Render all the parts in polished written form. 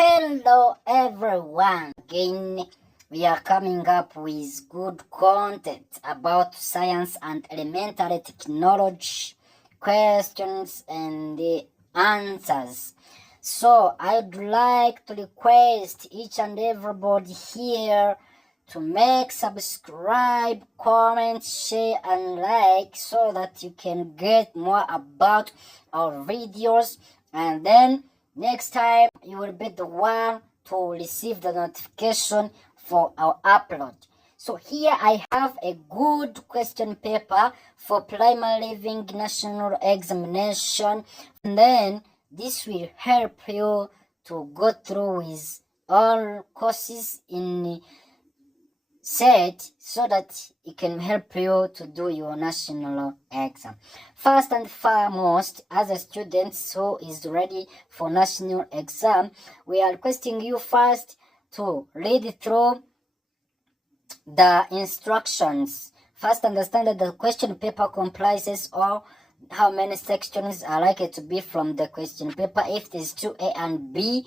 Hello everyone, again we are coming up with good content about science and elementary technology, questions and answers. So I'd like to request each and everybody here to make subscribe, comment, share and like so that you can get more about our videos, and then next time you will be the one to receive the notification for our upload. So here I have a good question paper for primary living national examination, and then this will help you to go through with all courses in set so that it can help you to do your national exam. First and foremost, as a student who is ready for national exam, we are requesting you first to read through the instructions. First, understand that the question paper comprises all how many sections are likely to be from the question paper. If there's 2A and B,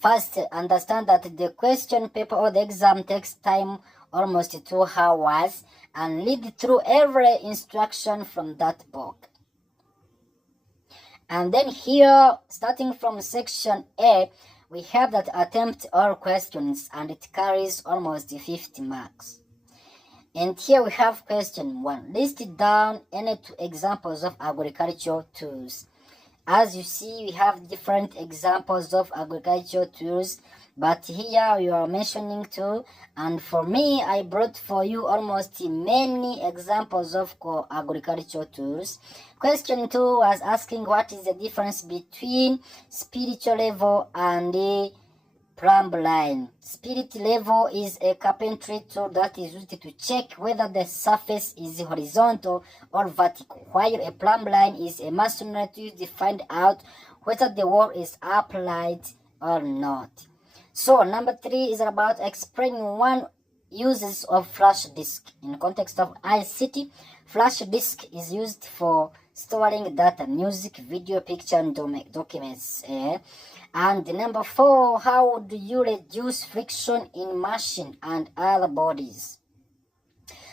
first, understand that the question paper or the exam takes time almost 2 hours, and read through every instruction from that book. And then here, starting from section A, we have that attempt all questions, and it carries almost 50 marks. And here we have question 1. List down any 2 examples of agricultural tools. As you see, we have different examples of agricultural tools, but here we are mentioning 2, and for me, I brought for you almost many examples of agricultural tools. Question 2 was asking what is the difference between spiritual level and a plumb line. Spirit level is a carpentry tool that is used to check whether the surface is horizontal or vertical, while a plumb line is a masonry tool to find out whether the wall is upright or not. So number 3 is about explaining 1 uses of flash disk. In context of ICT, flash disk is used for storing data, music, video, picture and documents. And number 4, how do you reduce friction in machine and other bodies?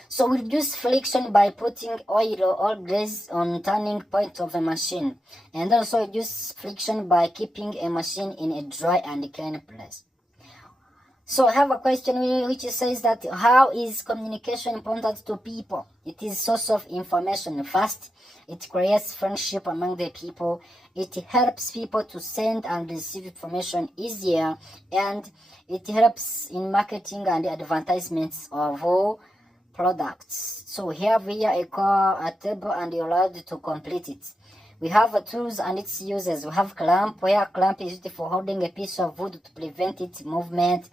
So we reduce friction by putting oil or grease on turning point of a machine, and also reduce friction by keeping a machine in a dry and clean place. So I have a question which says that how is communication important to people? It is source of information. First, it creates friendship among the people. It helps people to send and receive information easier, and it helps in marketing and advertisements of all products. So here we have a table and you're allowed to complete it. We have tools and its uses. We have clamp, where clamp is used for holding a piece of wood to prevent its movement.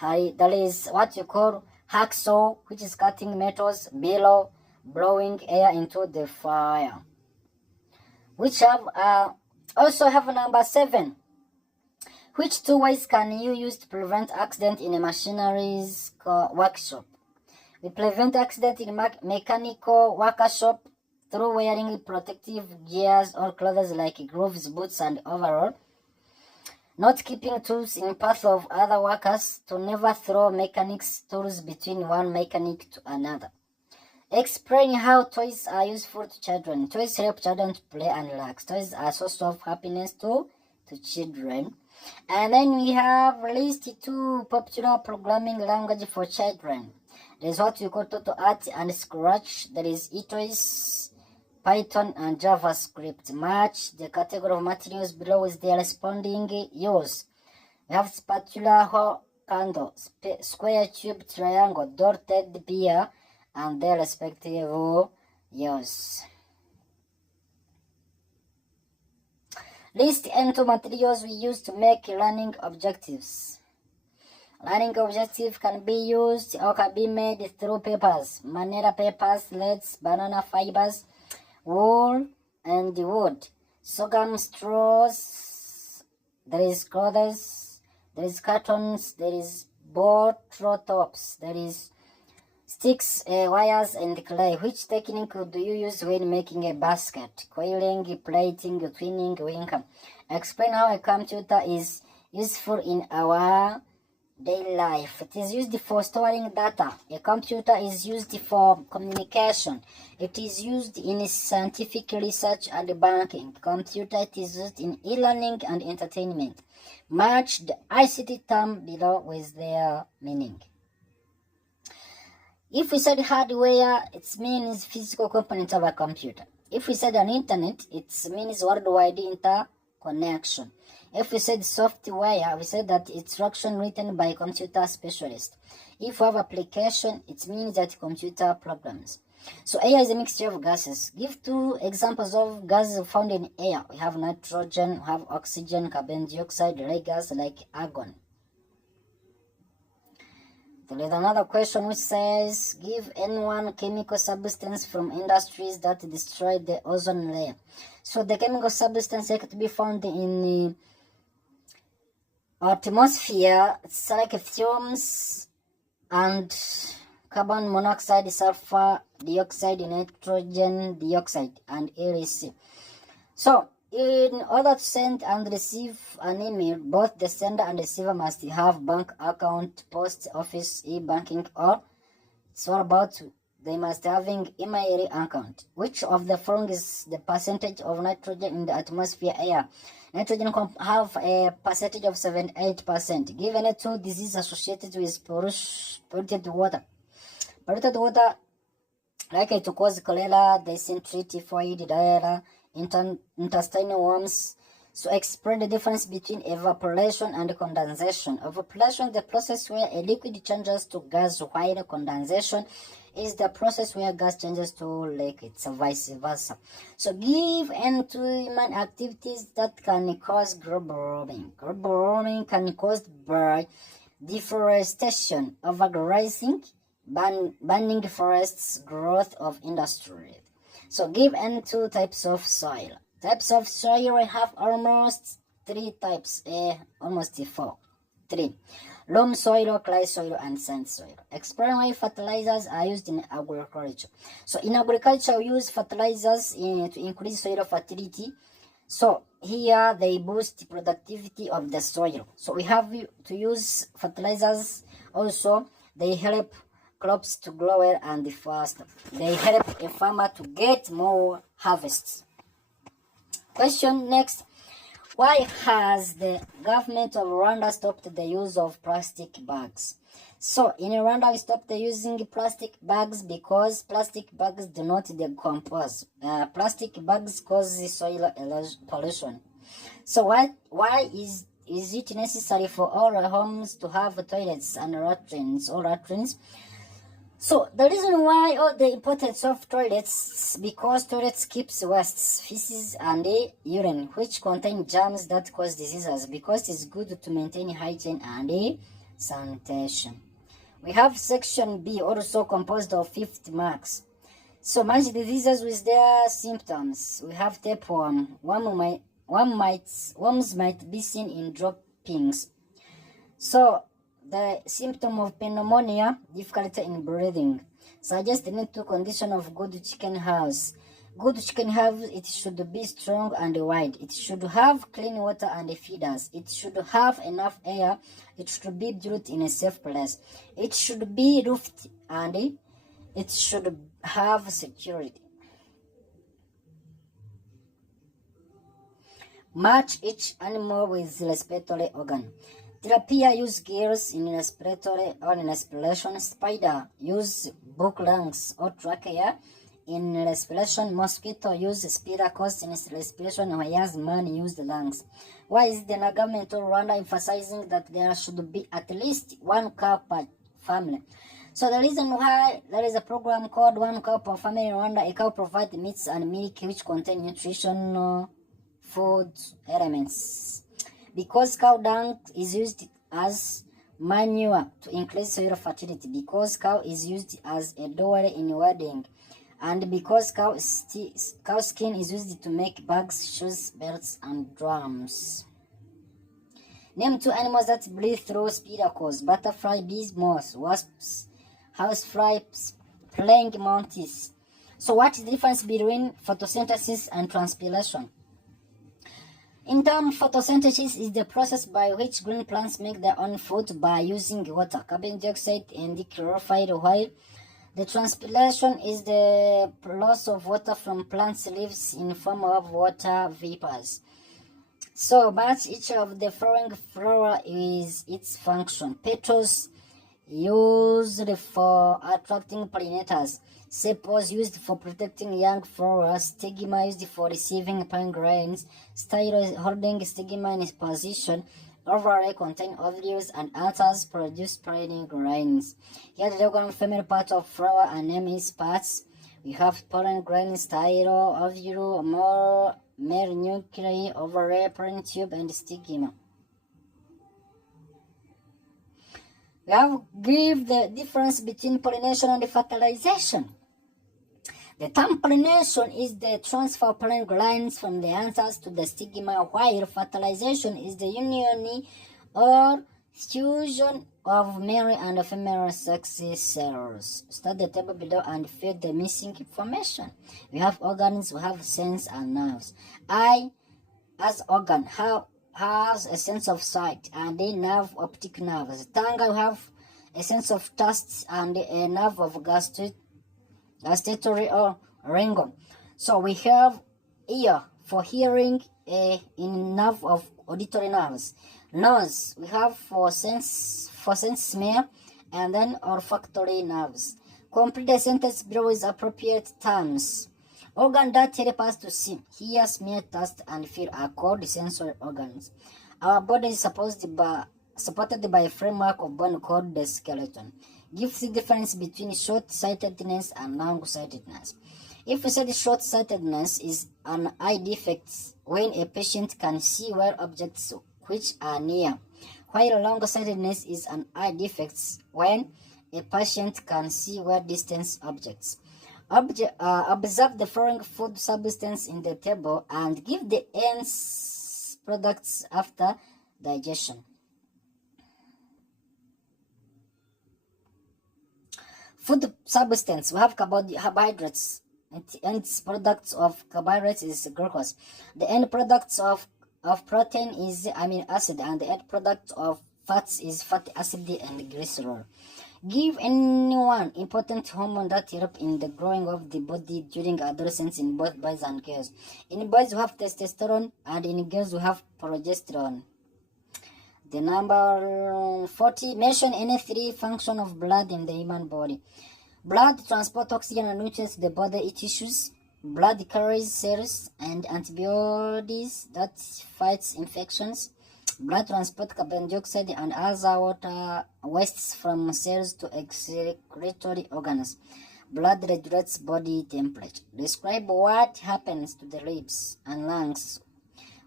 There is what you call hacksaw, which is cutting metals below, blowing air into the fire. Which have also have number 7. Which 2 ways can you use to prevent accident in a machinery's workshop? We prevent accident in mechanical workshop through wearing protective gears or clothes like gloves, boots and overall. Not keeping tools in path of other workers, to never throw mechanics tools between one mechanic to another. Explain how toys are useful to children. Toys help children to play and relax. Toys are a source of happiness to children. And then we have list 2 popular programming language for children. There is what we call TotoArt and Scratch. There is eToys, Python and JavaScript. Match the category of materials below with their responding use. We have spatula, candle, square, tube, triangle, dotted beer, and their respective use. List any 2 materials we use to make learning objectives. Learning objective can be used or can be made through papers, manila papers, leads, banana fibers, wool and wood, sorghum straws, there is clothes, there is cartons, there is bottle tops, there is sticks, wires and clay. Which technique do you use when making a basket? Coiling, plating, twinning, winker. Explain how a computer is useful in our daily life. It is used for storing data. A computer is used for communication. It is used in scientific research and banking. Computer it is used in e-learning and entertainment. Match the ICT term below with their meaning. If we said hardware, it means physical component of a computer. If we said an internet, it means worldwide interconnection. If we said software, we said that instruction written by computer specialist. If we have application, it means that computer programs. So air is a mixture of gases. Give 2 examples of gases found in air. We have nitrogen, we have oxygen, carbon dioxide, ray gas like argon. There is another question which says, give any one chemical substance from industries that destroy the ozone layer. So the chemical substance that could be found in the atmosphere, it's like fumes and carbon monoxide, sulfur dioxide, nitrogen dioxide, and LEC. So in order to send and receive an email, both the sender and receiver must have bank account, post office, e-banking, or it's all about they must having email account. Which of the following is the percentage of nitrogen in the atmosphere air? Nitrogen have a percentage of 78%. Given 2 diseases associated with polluted water. Polluted water likely to cause cholera, dysentery, typhoid, diarrhea, intestinal worms. So explain the difference between evaporation and condensation. Evaporation is the process where a liquid changes to gas, while condensation is the process where gas changes to liquid, so vice versa. So give end to human activities that can cause global warming. Global warming can be caused by deforestation, overgrazing, burning forests, growth of industry. So give end to types of soil. Types of soil, we have almost 3 types, almost 4. 3. Loam soil, clay soil, and sand soil. Explain why fertilizers are used in agriculture. So in agriculture, we use fertilizers to increase soil fertility. So here they boost productivity of the soil. So we have to use fertilizers. Also, they help crops to grow well and faster. They help a farmer to get more harvests. Question next. Why has the government of Rwanda stopped the use of plastic bags? So in Rwanda, we stopped using plastic bags because plastic bags do not decompose. Plastic bags cause soil pollution. So why is it necessary for all homes to have toilets and latrines or latrines? So the reason why all the importance of toilets, because toilets keeps wastes, feces, and urine, which contain germs that cause diseases, because it's good to maintain hygiene and sanitation. We have section B, also composed of 50 marks. So manage diseases with their symptoms. We have tapeworm. Worms might be seen in droppings. So the symptom of pneumonia, difficulty in breathing. Suggest into condition of good chicken house. Good chicken house, it should be strong and wide. It should have clean water and feeders. It should have enough air. It should be built in a safe place. It should be roofed and it should have security. Match each animal with respiratory organ. Tilapia use gills in respiratory or in respiration. Spider use book lungs or trachea in respiration. Mosquito use spiracles in respiration, whereas man use lungs. Why is the government of Rwanda emphasizing that there should be at least 1 cow per family? So the reason why there is a program called 1 cow per family in Rwanda, a cow provides meats and milk which contain nutritional food elements. Because cow dung is used as manure to increase soil fertility, because cow is used as a dowry in wedding, and because cow skin is used to make bags, shoes, belts, and drums. Name 2 animals that breathe through spiracles: butterfly, bees, moths, wasps, houseflies, praying mantis. So what is the difference between photosynthesis and transpiration? In term, photosynthesis is the process by which green plants make their own food by using water, carbon dioxide, and chlorophyll, while the transpiration is the loss of water from plants' leaves in form of water vapors. So, but each of the following flora is its function. Petals used for attracting pollinators. Sepals used for protecting young flowers. Stigma used for receiving pollen grains. Style holding stigma in position. Ovary contain ovules and anthers produce pollen grains. Here the diagram female part of flower and name is parts. We have pollen grain, style, ovule, more male nuclei, ovary, pollen tube, and stigma. We have give the difference between pollination and fertilization. The term pollination is the transfer of pollen grains from the anthers to the stigma, while fertilization is the union or fusion of male and female sex cells. Study the table below and fill the missing information. We have organs, we have sense and nerves. Eye, as organ, has a sense of sight and a nerve, optic nerves. Tongue have a sense of taste and a nerve of gustatory or ringo. So we have ear for hearing, in nerve of auditory nerves. Nose we have for sense smell, and then olfactory nerves. Complete the sentence below with appropriate terms. Organ that help us to see, hear, smell, taste, and feel are called sensory organs. Our body is supported by a framework of bone called the skeleton. Gives the difference between short-sightedness and long-sightedness. If we said short-sightedness is an eye defect when a patient can see well objects which are near, while long-sightedness is an eye defect when a patient can see well distant objects. Observe the following food substance in the table and give the ends products after digestion. Food substance, we have carbohydrates. Ends products of carbohydrates is glucose. The end products of protein is amino acid, and the end product of fats is fatty acid and glycerol. Give anyone important hormone that help in the growing of the body during adolescence in both boys and girls. In boys we have testosterone, and in girls we have progesterone. The number 40, mention any three functions of blood in the human body. Blood transports oxygen and nutrients to the body tissues. Blood carries cells and antibodies that fights infections. Blood transports carbon dioxide and other water wastes from cells to excretory organs. Blood regulates body temperature. Describe what happens to the ribs and lungs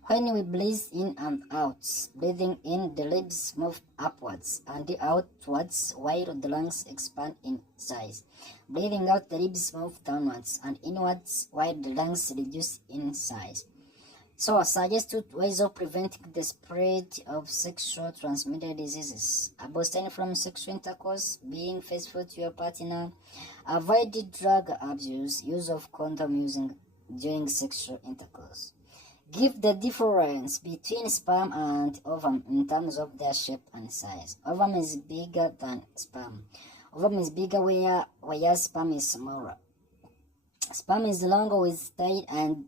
when we breathe in and out. Breathing in, the ribs move upwards and outwards while the lungs expand in size. Breathing out, the ribs move downwards and inwards while the lungs reduce in size. So, suggested ways of preventing the spread of sexual transmitted diseases. Abstain from sexual intercourse, being faithful to your partner, avoid drug abuse, use of condom during sexual intercourse. Give the difference between sperm and ovum in terms of their shape and size. Ovum is bigger than sperm. Ovum is bigger whereas sperm is smaller. Sperm is longer with tail and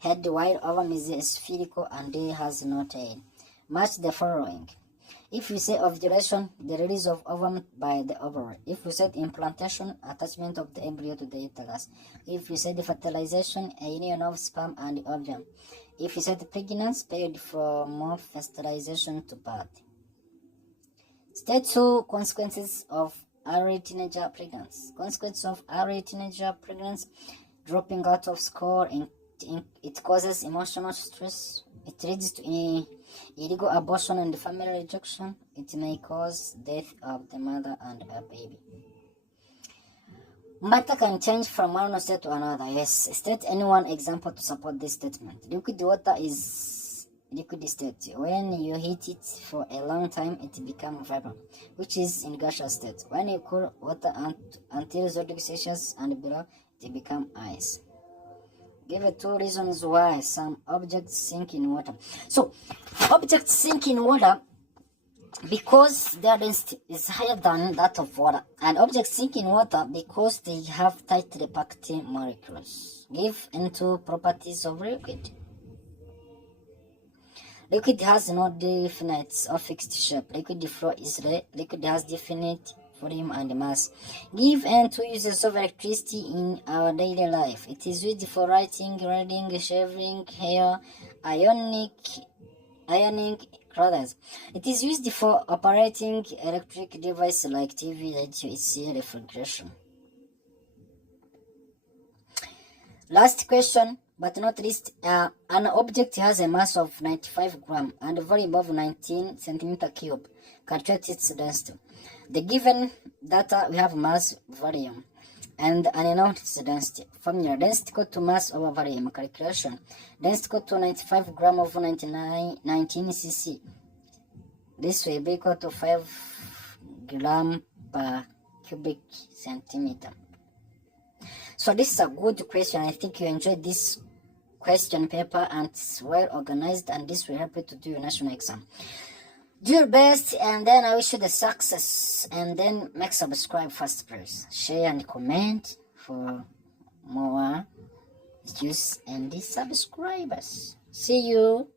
head, while ovum is spherical and has no tail. Match the following. If we say ovulation, the release of ovum by the ovary. If we said implantation, attachment of the embryo to the uterus. If we said fertilization, a union of sperm and ovum. If we said pregnancy, period from fertilization to birth. State 2, consequences of early teenager pregnancy. Consequences of early teenager pregnancy: dropping out of school. It causes emotional stress. It leads to illegal abortion and family rejection. It may cause death of the mother and her baby. Matter can change from one state to another. Yes, state any one example to support this statement. Liquid water is liquid state. When you heat it for a long time, it becomes vapor, which is in gaseous state. When you cool water until 0 degrees Celsius and below, it becomes ice. Give it 2 reasons why some objects sink in water. So, objects sink in water because their density is higher than that of water, and objects sink in water because they have tightly packed molecules. Give into properties of liquid. Liquid has no definite or fixed shape. Liquid flow easily. Liquid has definite volume and mass. Give into uses of electricity in our daily life. It is used for writing, reading, shaving hair, ironing clothes. It is used for operating electric devices like TV, radio, etc. refrigeration. Last question, but not least, an object has a mass of 95 grams and a volume of 19 centimeter cube. Calculate its density. The given data, we have mass, volume, and an unknown its density. Formula: density equal to mass over volume. Calculation: density equal to 95 grams over 19 cc. This will be equal to 5 grams per cubic centimeter. So this is a good question. I think you enjoyed this question paper, and it's well organized, and this will help you to do your national exam. Do your best, and then I wish you the success. And then make subscribe first, please. Share and comment for more views and subscribers. See you.